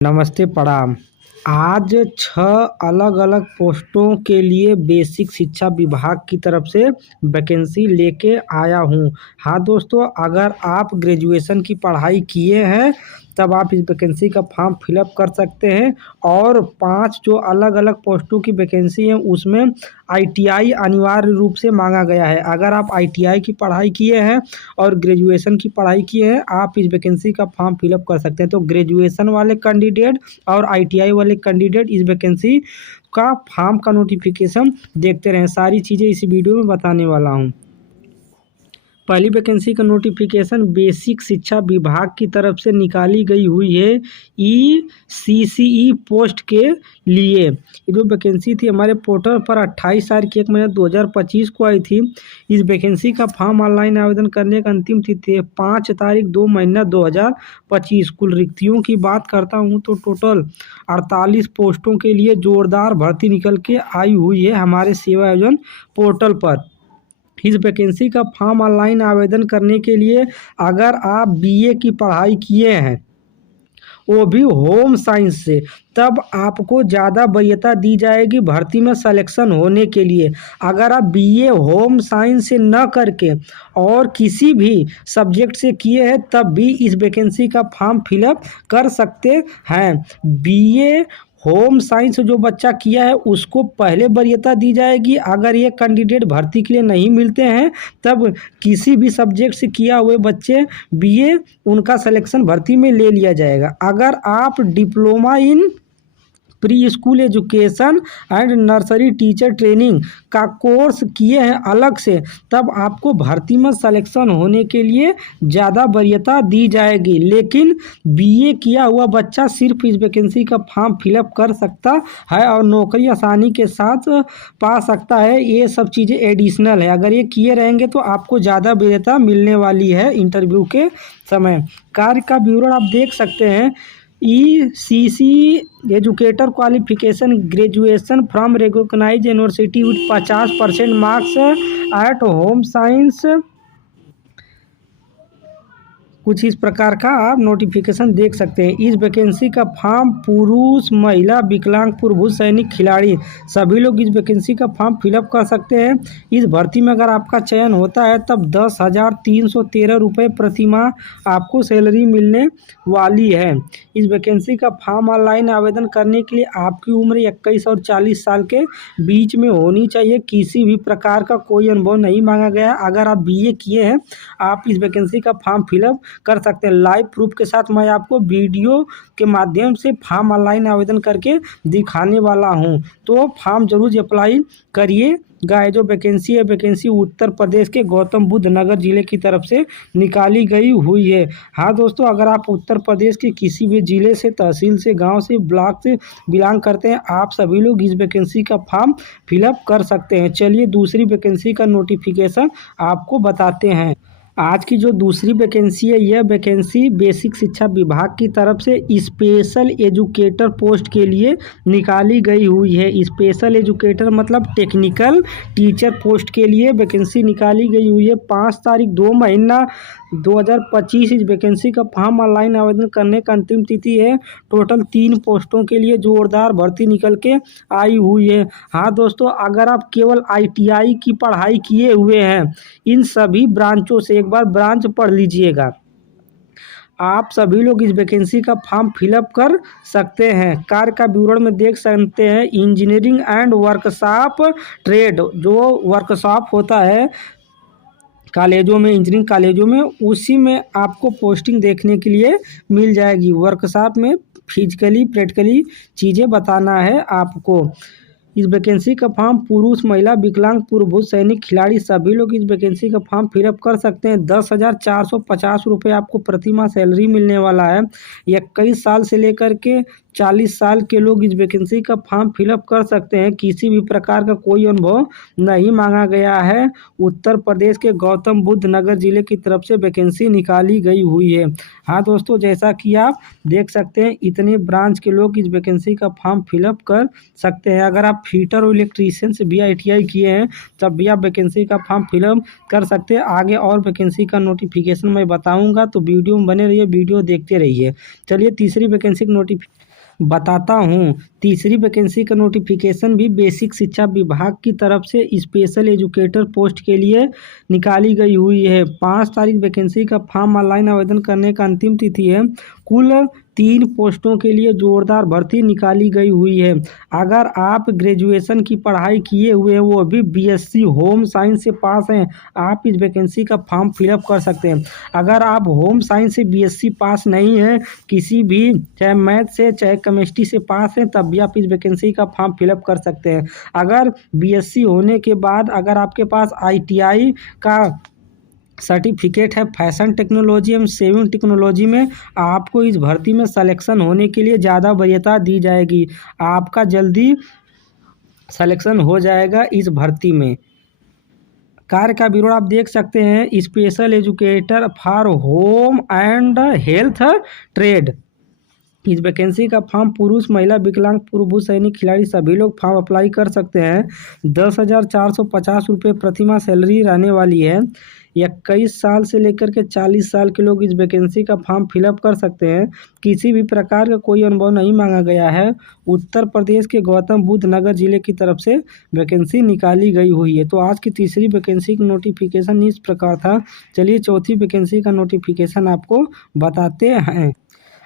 नमस्ते प्रणाम। आज 6 अलग-अलग पोस्टों के लिए बेसिक शिक्षा विभाग की तरफ से वैकेंसी लेके आया हूँ। हाँ दोस्तों, अगर आप ग्रेजुएशन की पढ़ाई किए हैं तब आप इस वैकेंसी का फॉर्म फिलअप कर सकते हैं। और 5 जो अलग-अलग पोस्टों की वैकेंसी है उसमें ITI अनिवार्य रूप से मांगा गया है। अगर आप ITI की पढ़ाई किए हैं और ग्रेजुएशन की पढ़ाई किए हैं, आप इस वैकेंसी का फॉर्म फिलअप कर सकते हैं। तो ग्रेजुएशन वाले कैंडिडेट और ITI वाले कैंडिडेट इस वैकेंसी का फॉर्म का नोटिफिकेशन देखते रहें। सारी चीज़ें इस वीडियो में बताने वाला हूँ। पहली वैकेंसी का नोटिफिकेशन बेसिक शिक्षा विभाग की तरफ से निकाली गई हुई है ECCE पोस्ट के लिए। ये जो वैकेंसी थी हमारे पोर्टल पर 28 तारीख 1 महीना 2025 को आई थी। इस वैकेंसी का फॉर्म ऑनलाइन आवेदन करने का अंतिम तिथि है 5 तारीख 2 महीना 2025। कुल रिक्तियों की बात करता हूँ तो टोटल 48 पोस्टों के लिए जोरदार भर्ती निकल के आई हुई है हमारे सेवा आयोजन पोर्टल पर। इस वैकेंसी का फॉर्म ऑनलाइन आवेदन करने के लिए अगर आप BA की पढ़ाई किए हैं, वो भी होम साइंस से, तब आपको ज़्यादा वरीयता दी जाएगी भर्ती में सिलेक्शन होने के लिए। अगर आप BA होम साइंस से न करके और किसी भी सब्जेक्ट से किए हैं तब भी इस वैकेंसी का फॉर्म फिलअप कर सकते हैं। BA होम साइंस जो बच्चा किया है उसको पहले वरीयता दी जाएगी। अगर ये कैंडिडेट भर्ती के लिए नहीं मिलते हैं तब किसी भी सब्जेक्ट से किया हुए बच्चे BA उनका सिलेक्शन भर्ती में ले लिया जाएगा। अगर आप diploma in pre school education and nursery teacher training का कोर्स किए हैं अलग से, तब आपको भर्ती में सिलेक्शन होने के लिए ज़्यादा वरीयता दी जाएगी। लेकिन BA किया हुआ बच्चा सिर्फ इस वैकेंसी का फॉर्म फिलअप कर सकता है और नौकरी आसानी के साथ पा सकता है। ये सब चीज़ें एडिशनल है। अगर ये किए रहेंगे तो आपको ज़्यादा वरीयता मिलने वाली है इंटरव्यू के समय। कार्य का विवरण आप देख सकते हैं। ECC educator qualification graduation from recognised university with 50% marks at home science. कुछ इस प्रकार का आप नोटिफिकेशन देख सकते हैं। इस वैकेंसी का फॉर्म पुरुष, महिला, विकलांग, पूर्व सैनिक, खिलाड़ी सभी लोग इस वैकेंसी का फॉर्म फिलअप कर सकते हैं। इस भर्ती में अगर आपका चयन होता है तब 10,313 रुपये प्रति माह आपको सैलरी मिलने वाली है। इस वैकेंसी का फॉर्म ऑनलाइन आवेदन करने के लिए आपकी उम्र 21 और 40 साल के बीच में होनी चाहिए। किसी भी प्रकार का कोई अनुभव नहीं मांगा गया। अगर आप BA किए हैं आप इस वैकेंसी का फॉर्म फिलअप कर सकते हैं। लाइव प्रूफ के साथ मैं आपको वीडियो के माध्यम से फॉर्म ऑनलाइन आवेदन करके दिखाने वाला हूं। तो फॉर्म जरूर अप्लाई करिएगा। जो वैकेंसी है वैकेंसी उत्तर प्रदेश के गौतम बुद्ध नगर जिले की तरफ से निकाली गई हुई है। हाँ दोस्तों, अगर आप उत्तर प्रदेश के किसी भी जिले से, तहसील से, गांव से, ब्लॉक से बिलोंग करते हैं, आप सभी लोग इस वैकेंसी का फॉर्म फिलअप कर सकते हैं। चलिए दूसरी वैकेंसी का नोटिफिकेशन आपको बताते हैं। आज की जो दूसरी वैकेंसी है यह वैकेंसी बेसिक शिक्षा विभाग की तरफ से स्पेशल एजुकेटर पोस्ट के लिए निकाली गई हुई है। स्पेशल एजुकेटर मतलब टेक्निकल टीचर पोस्ट के लिए वैकेंसी निकाली गई हुई है। 5 तारीख 2 महीना 2025 इस वैकेंसी का फॉर्म ऑनलाइन आवेदन करने का अंतिम तिथि है। टोटल 3 पोस्टों के लिए जोरदार भर्ती निकल के आई हुई है। हाँ दोस्तों, अगर आप केवल ITI की पढ़ाई किए हुए हैं, इन सभी ब्रांचों से एक बार ब्रांच पढ़ लीजिएगा, आप सभी लोग इस वैकेंसी का फॉर्म फिलअप कर सकते हैं। कार्य का विवरण में देख सकते हैं। इंजीनियरिंग एंड वर्कशॉप ट्रेड, जो वर्कशॉप होता है कॉलेजों में, इंजीनियरिंग कॉलेजों में, उसी में आपको पोस्टिंग देखने के लिए मिल जाएगी। वर्कशॉप में फिजिकली प्रैक्टिकली चीज़ें बताना है आपको। इस वैकेंसी का फॉर्म पुरुष, महिला, विकलांग, पूर्व सैनिक, खिलाड़ी सभी लोग इस वैकेंसी का फॉर्म फिलअप कर सकते हैं। 10,450 रुपये आपको प्रति माह सैलरी मिलने वाला है। 21 साल से लेकर के 40 साल के लोग इस वैकेंसी का फॉर्म फिलअप कर सकते हैं। किसी भी प्रकार का कोई अनुभव नहीं मांगा गया है। उत्तर प्रदेश के गौतम बुद्ध नगर जिले की तरफ से वैकेंसी निकाली गई हुई है। हाँ दोस्तों, जैसा कि आप देख सकते हैं इतने ब्रांच के लोग इस वैकेंसी का फॉर्म फिलअप कर सकते हैं। अगर आप फिटर और इलेक्ट्रीशियन से भी ITI किए हैं तब भी आप वैकेंसी का फॉर्म फिलअप कर सकते हैं। आगे और वैकेंसी का नोटिफिकेशन मैं बताऊंगा, तो वीडियो में बने रहिए, वीडियो देखते रहिए। चलिए तीसरी वैकेंसी की बताता हूँ। तीसरी वैकेंसी का नोटिफिकेशन भी बेसिक शिक्षा विभाग की तरफ से स्पेशल एजुकेटर पोस्ट के लिए निकाली गई हुई है। 5 तारीख वैकेंसी का फॉर्म ऑनलाइन आवेदन करने का अंतिम तिथि है। कुल 3 पोस्टों के लिए जोरदार भर्ती निकाली गई हुई है। अगर आप ग्रेजुएशन की पढ़ाई किए हुए हैं, वो भी BSc होम साइंस से पास हैं, आप इस वैकेंसी का फॉर्म फिलअप कर सकते हैं। अगर आप होम साइंस से BSc पास नहीं हैं, किसी भी चाहे मैथ से चाहे केमिस्ट्री से पास हैं, तब भी आप इस वैकेंसी का फॉर्म फिलअप कर सकते हैं। अगर BSc होने के बाद अगर आपके पास ITI का सर्टिफिकेट है फैशन टेक्नोलॉजी एवं सेविंग टेक्नोलॉजी में, आपको इस भर्ती में सिलेक्शन होने के लिए ज़्यादा वरीयता दी जाएगी। आपका जल्दी सिलेक्शन हो जाएगा इस भर्ती में। कार्य का विवरण आप देख सकते हैं। Special educator for home and health trade. इस वैकेंसी का फॉर्म पुरुष, महिला, विकलांग, पूर्व सैनिक, खिलाड़ी सभी लोग फॉर्म अप्लाई कर सकते हैं। 10,450 रुपये प्रतिमाह सैलरी रहने वाली है। 21 साल से लेकर के 40 साल के लोग इस वैकेंसी का फॉर्म फिलअप कर सकते हैं। किसी भी प्रकार का कोई अनुभव नहीं मांगा गया है। उत्तर प्रदेश के गौतम बुद्ध नगर जिले की तरफ से वैकेंसी निकाली गई हुई है। तो आज की तीसरी वैकेंसी का नोटिफिकेशन इस प्रकार था। चलिए चौथी वैकेंसी का नोटिफिकेशन आपको बताते हैं।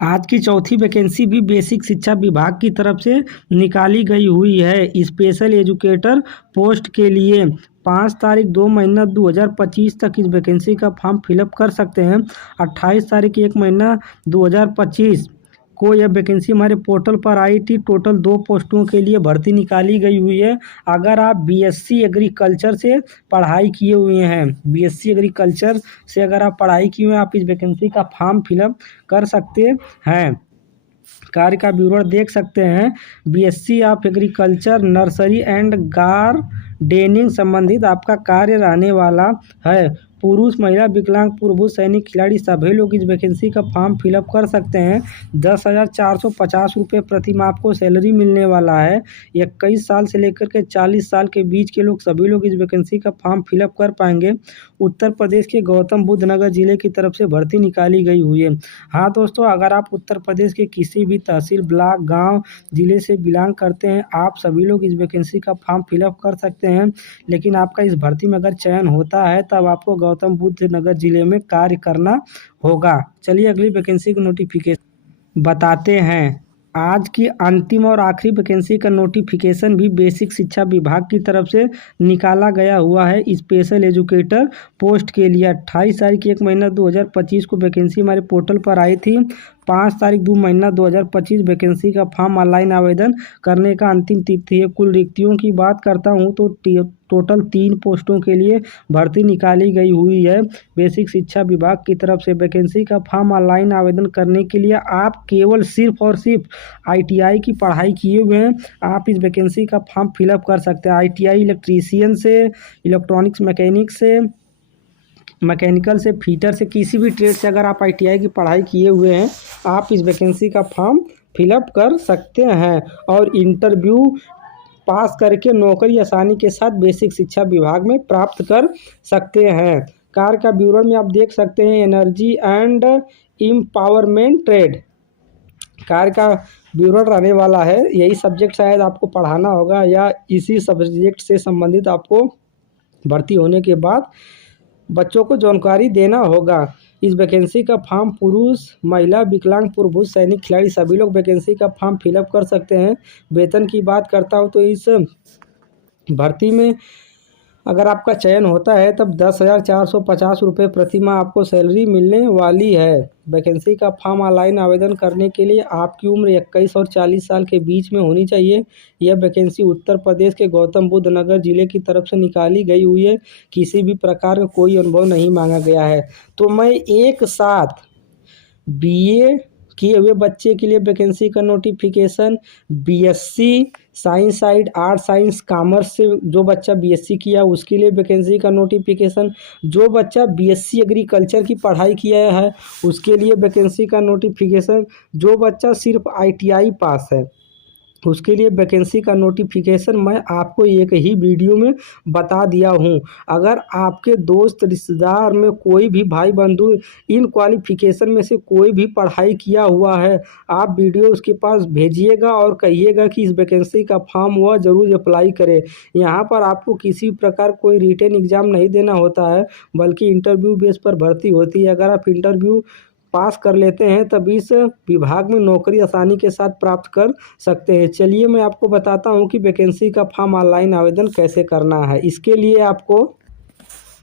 आज की चौथी वैकेंसी भी बेसिक शिक्षा विभाग की तरफ से निकाली गई हुई है। स्पेशल एजुकेटर पोस्ट के लिए 5 तारीख 2 महीना 2025 तक इस वैकेंसी का फॉर्म फिलअप कर सकते हैं। 28 तारीख 1 महीना 2025 को यह वैकेंसी हमारे पोर्टल पर आई थी। टोटल 2 पोस्टों के लिए भर्ती निकाली गई हुई है। अगर आप BSc एग्रीकल्चर से पढ़ाई किए हुए हैं, BSc एग्रीकल्चर से अगर आप पढ़ाई किए हुए हैं, आप इस वैकेंसी का फॉर्म फिलअप कर सकते हैं। कार्य का विवरण देख सकते हैं। BSc of agriculture nursery and gardening संबंधित आपका कार्य रहने वाला है। पुरुष, महिला, विकलांग, पूर्व सैनिक, खिलाड़ी सभी लोग इस वैकेंसी का फॉर्म फिलअप कर सकते हैं। 10,450 रुपये प्रतिमाह आपको सैलरी मिलने वाला है। 21 साल से लेकर के 40 साल के बीच के लोग सभी लोग इस वैकेंसी का फॉर्म फिलअप कर पाएंगे। उत्तर प्रदेश के गौतम बुद्ध नगर जिले की तरफ से भर्ती निकाली गई हुई है। हाँ दोस्तों, अगर आप उत्तर प्रदेश के किसी भी तहसील, ब्लॉक, गाँव, जिले से बिलोंग करते हैं, आप सभी लोग इस वैकेंसी का फॉर्म फिलअप कर सकते हैं। लेकिन आपका इस भर्ती में अगर चयन होता है, तब आपको गौतम बुद्ध नगर जिले में कार्य करना होगा। चलिए अगली वैकेंसी का नोटिफिकेशन बताते हैं। आज की अंतिम और आखिरी वैकेंसी का नोटिफिकेशन भी बेसिक शिक्षा विभाग की तरफ से निकाला गया हुआ है। स्पेशल एजुकेटर पोस्ट के लिए 28 तारीख 1 महीना 2025 को वैकेंसी हमारे पोर्टल पर आई थी। 5 तारीख 2 महीना 2025 वैकेंसी का फॉर्म ऑनलाइन आवेदन करने का अंतिम तिथि है। कुल रिक्तियों की बात करता हूँ तो टोटल 3 पोस्टों के लिए भर्ती निकाली गई हुई है। बेसिक शिक्षा विभाग की तरफ से वैकेंसी का फॉर्म ऑनलाइन आवेदन करने के लिए आप केवल सिर्फ और सिर्फ ITI की पढ़ाई किए हुए हैं, आप इस वैकेंसी का फॉर्म फिलअप कर सकते हैं। ITI इलेक्ट्रीशियन से, इलेक्ट्रॉनिक्स मैकेनिक से, मैकेनिकल से, फीटर से, किसी भी ट्रेड से अगर आप ITI की पढ़ाई किए हुए हैं, आप इस वैकेंसी का फॉर्म फिलअप कर सकते हैं और इंटरव्यू पास करके नौकरी आसानी के साथ बेसिक शिक्षा विभाग में प्राप्त कर सकते हैं। कार्य का विवरण में आप देख सकते हैं। एनर्जी एंड एम्पावरमेंट ट्रेड कार्य का विवरण रहने वाला है। यही सब्जेक्ट शायद आपको पढ़ाना होगा या इसी सब्जेक्ट से संबंधित आपको भर्ती होने के बाद बच्चों को जानकारी देना होगा। इस वैकेंसी का फॉर्म पुरुष, महिला, विकलांग, पूर्व सैनिक, खिलाड़ी सभी लोग वैकेंसी का फॉर्म फिलअप कर सकते हैं। वेतन की बात करता हूँ तो इस भर्ती में अगर आपका चयन होता है तब 10,450 रुपये प्रतिमाह आपको सैलरी मिलने वाली है। वैकेंसी का फॉर्म ऑनलाइन आवेदन करने के लिए आपकी उम्र 21 और 40 साल के बीच में होनी चाहिए। यह वैकेंसी उत्तर प्रदेश के गौतम बुद्ध नगर जिले की तरफ से निकाली गई हुई है। किसी भी प्रकार का कोई अनुभव नहीं मांगा गया है। तो मैं एक साथ BA किए हुए बच्चे के लिए वैकेंसी का notification, BSc science side, art science commerce से जो बच्चा BSc किया उसके लिए वैकेंसी का नोटिफिकेशन, जो बच्चा BSc एग्रीकल्चर की पढ़ाई किया है उसके लिए वैकेंसी का नोटिफिकेशन, जो बच्चा सिर्फ ITI पास है उसके लिए वैकेंसी का नोटिफिकेशन मैं आपको एक ही वीडियो में बता दिया हूँ। अगर आपके दोस्त रिश्तेदार में कोई भी भाई बंधु इन क्वालिफिकेशन में से कोई भी पढ़ाई किया हुआ है, आप वीडियो उसके पास भेजिएगा और कहिएगा कि इस वैकेंसी का फॉर्म वह ज़रूर अप्लाई करे। यहाँ पर आपको किसी प्रकार कोई रिटन एग्ज़ाम नहीं देना होता है, बल्कि इंटरव्यू बेस पर भर्ती होती है। अगर आप इंटरव्यू पास कर लेते हैं तब इस विभाग में नौकरी आसानी के साथ प्राप्त कर सकते हैं। चलिए मैं आपको बताता हूँ कि वैकेंसी का फॉर्म ऑनलाइन आवेदन कैसे करना है। इसके लिए आपको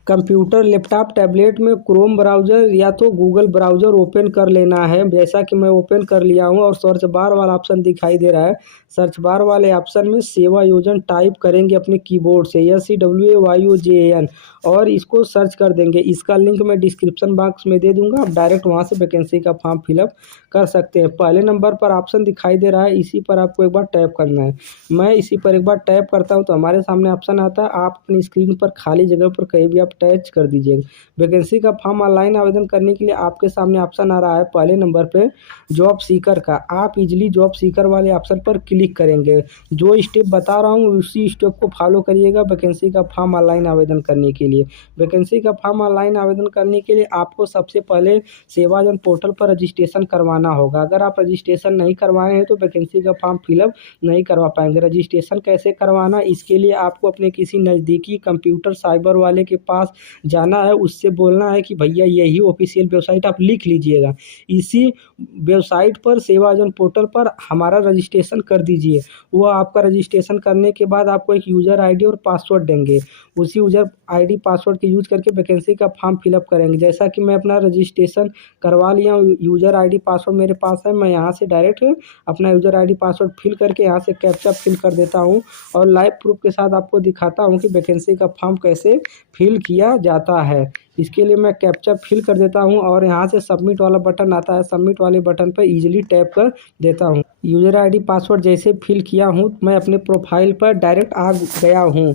कंप्यूटर, लैपटॉप, टैबलेट में क्रोम ब्राउज़र या तो गूगल ब्राउज़र ओपन कर लेना है। जैसा कि मैं ओपन कर लिया हूँ और सर्च बार वाला ऑप्शन दिखाई दे रहा है। सर्च बार वाले ऑप्शन में सेवा योजन टाइप करेंगे अपने कीबोर्ड से, SEWAYOJAN, और इसको सर्च कर देंगे। इसका लिंक मैं डिस्क्रिप्शन बॉक्स में दे दूंगा, आप डायरेक्ट वहाँ से वैकेंसी का फॉर्म फिलअप कर सकते हैं। पहले नंबर पर ऑप्शन दिखाई दे रहा है, इसी पर आपको एक बार टैप करना है। मैं इसी पर एक बार टैप करता हूँ तो हमारे सामने ऑप्शन आता है। आप अपनी स्क्रीन पर खाली जगह पर कहीं भी आप टच कर दीजिएगा। वैकेंसी का फॉर्म ऑनलाइन आवेदन करने के लिए आपके सामने ऑप्शन आ रहा है पहले नंबर पे जॉब सीकर का। आप इजीली जॉब सीकर वाले ऑप्शन पर क्लिक करेंगे। जो स्टेप बता रहा हूँ उसी स्टेप को फॉलो करिएगा वैकेंसी का फॉर्म ऑनलाइन आवेदन करने के लिए। वैकेंसी का फॉर्म ऑनलाइन आवेदन करने के लिए आपको सबसे पहले सेवाजन पोर्टल पर रजिस्ट्रेशन करवाना होगा। अगर आप रजिस्ट्रेशन नहीं करवाए हैं तो वैकेंसी का फॉर्म फिलअप नहीं करवा पाएंगे। रजिस्ट्रेशन कैसे करवाना, इसके लिए आपको अपने किसी नज़दीकी कंप्यूटर साइबर वाले के पास जाना है, उससे बोलना है कि भैया यही ऑफिशियल वेबसाइट आप लिख लीजिएगा, इसी वेबसाइट पर सेवाजन पोर्टल पर हमारा रजिस्ट्रेशन कर दीजिए। वो आपका रजिस्ट्रेशन करने के बाद आपको एक यूज़र आईडी और पासवर्ड देंगे। उसी यूज़र आईडी पासवर्ड के यूज करके वैकेंसी का फॉर्म फिलअप करेंगे। जैसा कि मैं अपना रजिस्ट्रेशन करवा लिया हूँ, यूज़र आईडी पासवर्ड मेरे पास है, मैं यहाँ से डायरेक्ट अपना यूज़र आईडी पासवर्ड फिल करके यहाँ से कैप्चा फिल कर देता हूँ और लाइव प्रूफ के साथ आपको दिखाता हूँ कि वैकेंसी का फॉर्म कैसे फिल किया जाता है। इसके लिए मैं कैप्चा फिल कर देता हूँ और यहाँ से सबमिट वाला बटन आता है, सबमिट वाले बटन पर ईजिली टैप कर देता हूँ। यूज़र आईडी पासवर्ड जैसे फिल किया हूँ मैं अपने प्रोफाइल पर डायरेक्ट आ गया हूँ।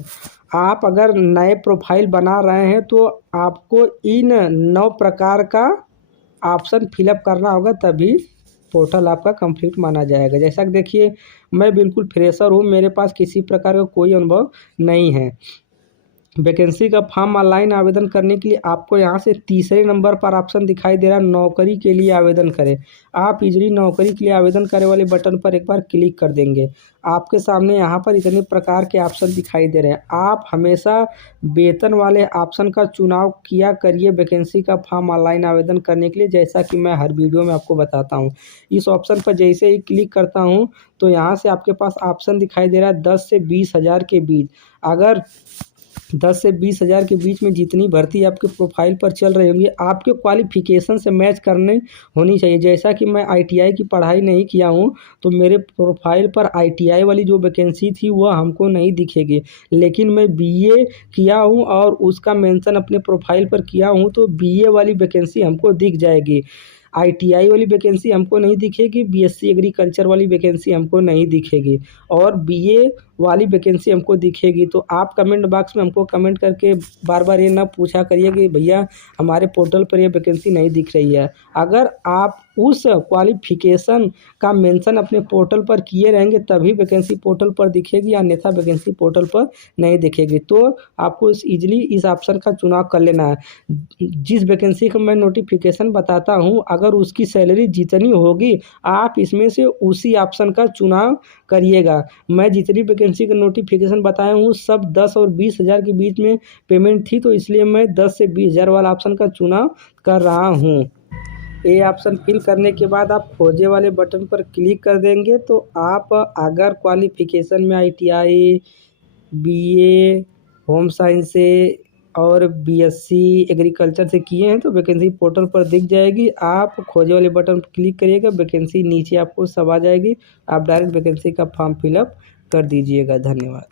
आप अगर नए प्रोफाइल बना रहे हैं तो आपको इन 9 प्रकार का ऑप्शन फिलअप करना होगा, तभी पोर्टल आपका कंप्लीट माना जाएगा। जैसा कि देखिए मैं बिल्कुल फ्रेशर हूँ, मेरे पास किसी प्रकार का कोई अनुभव नहीं है। वैकेंसी का फॉर्म ऑनलाइन आवेदन करने के लिए आपको यहाँ से तीसरे नंबर पर ऑप्शन दिखाई दे रहा है नौकरी के लिए आवेदन करें। आप इजीली नौकरी के लिए आवेदन करे वाले बटन पर एक बार क्लिक कर देंगे। आपके सामने यहाँ पर इतने प्रकार के ऑप्शन दिखाई दे रहे हैं। आप हमेशा वेतन वाले ऑप्शन का चुनाव किया करिए वैकेंसी का फॉर्म ऑनलाइन आवेदन करने के लिए, जैसा कि मैं हर वीडियो में आपको बताता हूँ। इस ऑप्शन पर जैसे ही क्लिक करता हूँ तो यहाँ से आपके पास ऑप्शन दिखाई दे रहा है 10 से 20 हज़ार के बीच। अगर 10 से 20 हज़ार के बीच में जितनी भर्ती आपके प्रोफाइल पर चल रही होंगी आपके क्वालिफिकेशन से मैच करने होनी चाहिए। जैसा कि मैं ITI की पढ़ाई नहीं किया हूँ तो मेरे प्रोफाइल पर ITI वाली जो वैकेंसी थी वह हमको नहीं दिखेगी, लेकिन मैं BA किया हूँ और उसका मेंशन अपने प्रोफाइल पर किया हूँ तो BA वाली वैकेंसी हमको दिख जाएगी। ITI वाली वैकेंसी हमको नहीं दिखेगी, BSc एग्रीकल्चर वाली वैकेंसी हमको नहीं दिखेगी और BA वाली वैकेंसी हमको दिखेगी। तो आप कमेंट बॉक्स में हमको कमेंट करके बार बार ये ना पूछा करिए कि भैया हमारे पोर्टल पर ये वैकेंसी नहीं दिख रही है। अगर आप उस क्वालिफिकेशन का मेंशन अपने पोर्टल पर किए रहेंगे तभी वैकेंसी पोर्टल पर दिखेगी, अन्यथा वैकेंसी पोर्टल पर नहीं दिखेगी। तो आपको ईजिली इस ऑप्शन का चुनाव कर लेना है। जिस वैकेंसी का मैं नोटिफिकेशन बताता हूँ अगर उसकी सैलरी जितनी होगी आप इसमें से उसी ऑप्शन का चुनाव करिएगा। मैं जितनी वैकेंसी का नोटिफिकेशन बताया हूँ सब 10 और 20 हज़ार के बीच में पेमेंट थी, तो इसलिए मैं 10 से 20 हज़ार वाला ऑप्शन का चुनाव कर रहा हूँ। ये ऑप्शन फिल करने के बाद आप खोजे वाले बटन पर क्लिक कर देंगे तो आप अगर क्वालिफिकेशन में ITI, BA, होम साइंस से और BSc एग्रीकल्चर से किए हैं तो वैकेंसी पोर्टल पर दिख जाएगी। आप खोजे वाले बटन पर क्लिक करिएगा, वैकेंसी नीचे आपको सब आ जाएगी। आप डायरेक्ट वैकेंसी का फॉर्म फिलअप कर दीजिएगा। धन्यवाद।